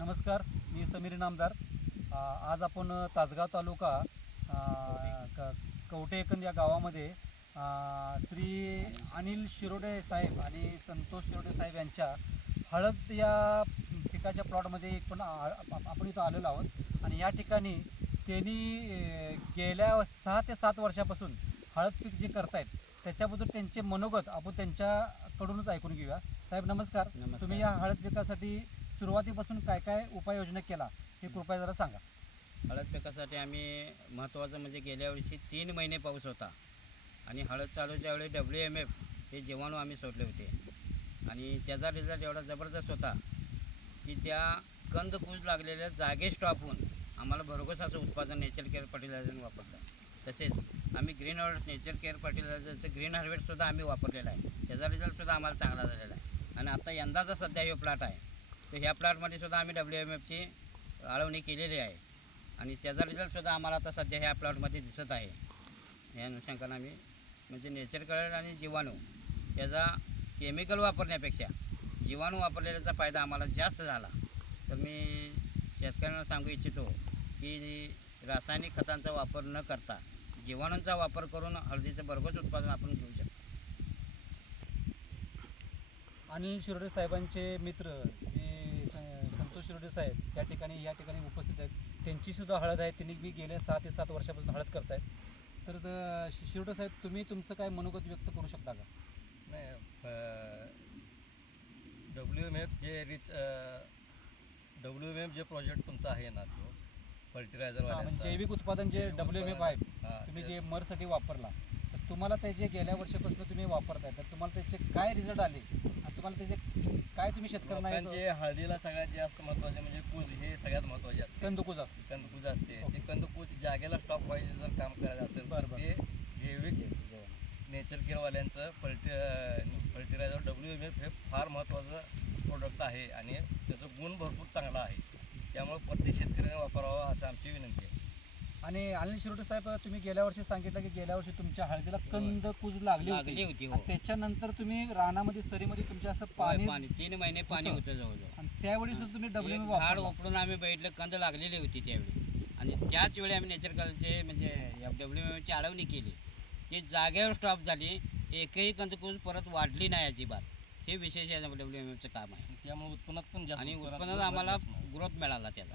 नमस्कार, मी समीर इनामदार. आज आपण तासगाव तालुका कवठेकंद या गावामध्ये श्री अनिल शिरोडे साहेब आणि संतोष शिरोडे साहेब यांच्या हळद या पिकाच्या प्लॉटमध्ये आपण इथं आलेलो आहोत. आणि या ठिकाणी त्यांनी गेल्या 6 ते 7 वर्षापासून हळद पीक जे करतायत त्याच्याबद्दल त्यांचे मनोगत आपण त्यांच्याकडूनच ऐकून घेऊया. साहेब नमस्कार. तुम्ही या हळद पिकासाठी सुरुवातीपासून काय काय उपाययोजना केला हे कृपया जरा सांगा. हळद पिकासाठी आम्ही महत्त्वाचं म्हणजे गेल्या वर्षी 3 महिने पाऊस होता आणि हळद चालूच्या वेळी WMF हे जीवाणू आम्ही सोडले होते आणि त्याचा रिझल्ट एवढा जबरदस्त होता की त्या कंदकूज लागलेल्या जागे स्टॉप होऊन आम्हाला भरघोस असं उत्पादन नेचर केअर फर्टिलायझर वापरतं. तसेच आम्ही ग्रीन हार्वेस्ट नेचर केअर फर्टिलायझरचं ग्रीन हार्वेस्टसुद्धा आम्ही वापरलेला आहे. त्याचा रिझल्टसुद्धा आम्हाला चांगला झालेला आहे. आणि आता यंदाचा सध्या हे प्लॉट आहे तर ह्या प्लॉटमध्ये सुद्धा आम्ही WMFची आळवणी केलेली आहे आणि त्याचा रिझल्टसुद्धा आम्हाला आता सध्या ह्या प्लॉटमध्ये दिसत आहे. या अनुषंगाने आम्ही म्हणजे नेचर केअर आणि जीवाणू याचा केमिकल वापरण्यापेक्षा जीवाणू वापरलेल्याचा फायदा आम्हाला जास्त झाला. तर मी शेतकऱ्यांना सांगू इच्छितो की रासायनिक खतांचा वापर न करता जीवाणूंचा वापर करून हळदीचं भरघोस उत्पादन आपण घेऊ शकतो. अनिल शिरोडे साहेबांचे मित्र श्री संतोष शिरोडे साहेब या ठिकाणी उपस्थित आहेत. त्यांचीसुद्धा हळद आहे. त्यांनी मी गेल्या 6 ते 7 वर्षापासून हळद करतायत. तर शिरोडे साहेब तुम्ही तुमचं काय मनोगत व्यक्त करू शकता का? नाही, WMF जे प्रोजेक्ट तुमचा आहे ना तो फर्टिलायझर म्हणजे जैविक उत्पादन जे WMF आहे तुम्ही जे मरसाठी वापरला तर तुम्हाला त्याचे गेल्या वर्षापासून तुम्ही वापरताय तर तुम्हाला त्याचे काय रिझल्ट आले आणि तुम्हाला त्याचे काय तुम्ही शेतकऱ्यांना जे हळदीला सगळ्यात जास्त महत्त्वाचे म्हणजे कूज हे सगळ्यात महत्त्वाचे असते. कंदकूज असते. कंदकूज असते ते कंदकूज जागेला स्टॉप व्हायचे जर काम करायचं असेल बरं. ते जैविक नेचर केअरवाल्यांचं फर्टिलायझर WMF हे फार महत्त्वाचं प्रोडक्ट आहे आणि त्याचं गुण भरपूर चांगला आहे. त्यामुळे प्रत्येक शेतकऱ्याने वापरावा असं आमची विनंती आहे. आणि अनिल शिरोडे साहेब तुम्ही गेल्या वर्षी सांगितलं की गेल्या वर्षी तुमच्या हळदीला कंदकूज लागली होती. हो. त्याच्यानंतर तुम्ही रानामध्ये सरीमध्ये तुमच्या असं पाणी 3 महिने पाणी होतं जवळजवळ आणि त्यावेळी सुद्धा तुम्ही झाड वापरलं. उपडून आम्ही बघितलं कंद लागलेली होती त्यावेळी आणि त्याच वेळी आम्ही नेचर कलरचे म्हणजे WMFची आळवणी केली. ती जागेवर स्टॉप झाली. एकही कंदकूज परत वाढली नाही अजिबात. हे विशेष आहे WMFचं काम आहे. त्यामुळे उत्पन्नात पण जास्त आणि उत्पन्नात आम्हाला ग्रोथ मिळाला त्याचा.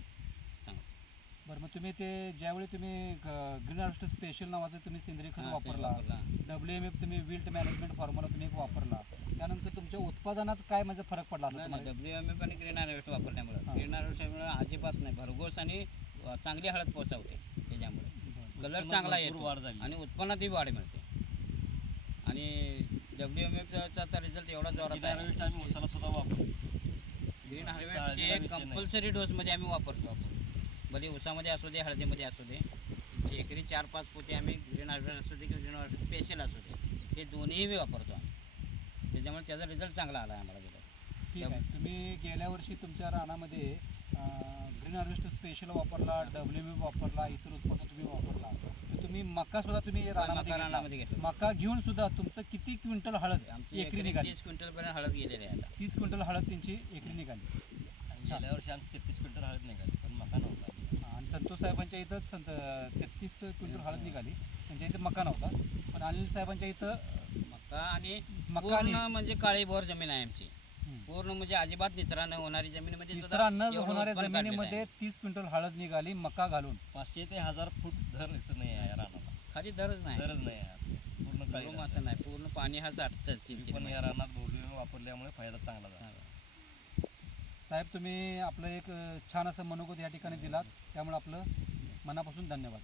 बरं, मग तुम्ही ते ज्यावेळी तुम्ही ग्रीन हार्वेस्ट स्पेशल नावाचं तुम्ही सेंद्रिय खत वापरला, WMF तुम्ही विल्ट मॅनेजमेंट फॉर्म्युला तुम्ही वापरला, त्यानंतर तुमच्या उत्पादनात काय म्हणजे फरक पडला असं तुम्हाला? WMF आणि ग्रीन हार्वेस्ट वापरल्यामुळे ग्रीन हार्वेस्टमुळे अजिबात नाही भरघोस आणि चांगली हळद पोचवते. त्याच्यामुळे कलर चांगला येतो आणि उत्पन्नातही वाढ मिळते. आणि WMFचा रिझल्ट एवढा जोरात आहे. आम्ही मसाला सुद्धा वापरतो. ग्रीन हार्वेस्ट हे कंपल्सरी डोसमध्ये आम्ही वापरतो. भले ऊसामध्ये असू दे हळदीमध्ये असू दे एकरी 4-5 पोते आम्ही ग्रीन हार्वेस्ट असू दे किंवा ग्रीन हार्वेस्ट स्पेशल असू दे हे दोन्हीही मी वापरतो आम्ही. त्याच्यामुळे त्याचा रिझल्ट चांगला आला आहे आम्हाला. ठीक आहे. तुम्ही गेल्या वर्षी तुमच्या रानामध्ये ग्रीन हार्वेस्ट स्पेशल वापरला, WMF वापरला, इतर उत्पादन तुम्ही वापरला, तर तुम्ही मका सुद्धा तुम्ही रानामध्ये घेतला. मका घेऊन सुद्धा तुमचं किती क्विंटल हळद एकरी निघाली? 30 क्विंटलपर्यंत हळद गेलेली आहे आता. 30 क्विंटल हळद त्यांची एकरी निघाली. गेल्या वर्षी आमची 33 क्विंटल हळद निघाली पण मका नव्हता. आणि संतोष साहेबांच्या इथं 33 क्विंटल हळद निघाली. त्यांच्या इथं मका नव्हता. पण अनिल साहेबांच्या इथं मका आणि मका पूर्ण म्हणजे काळी बोर जमीन आहे आमची. पूर्ण म्हणजे अजिबात निचरा न होणारी जमिनीमध्ये निचरा न होणाऱ्या जमिनीमध्ये 30 क्विंटल हळद निघाली मका घालून. 500 ते 1000 फूट धर इथं नाही आहे रानाला. खाली दरच नाही आहे. पूर्ण काही असं नाही. पूर्ण पाणी हा साठतच. पण या रानात WMF वापरल्यामुळे फायदा चांगला झाला. साहेब तुम्ही आपलं एक छान असं मनोगत या ठिकाणी दिलात त्यामुळे आपलं मनापासून धन्यवाद.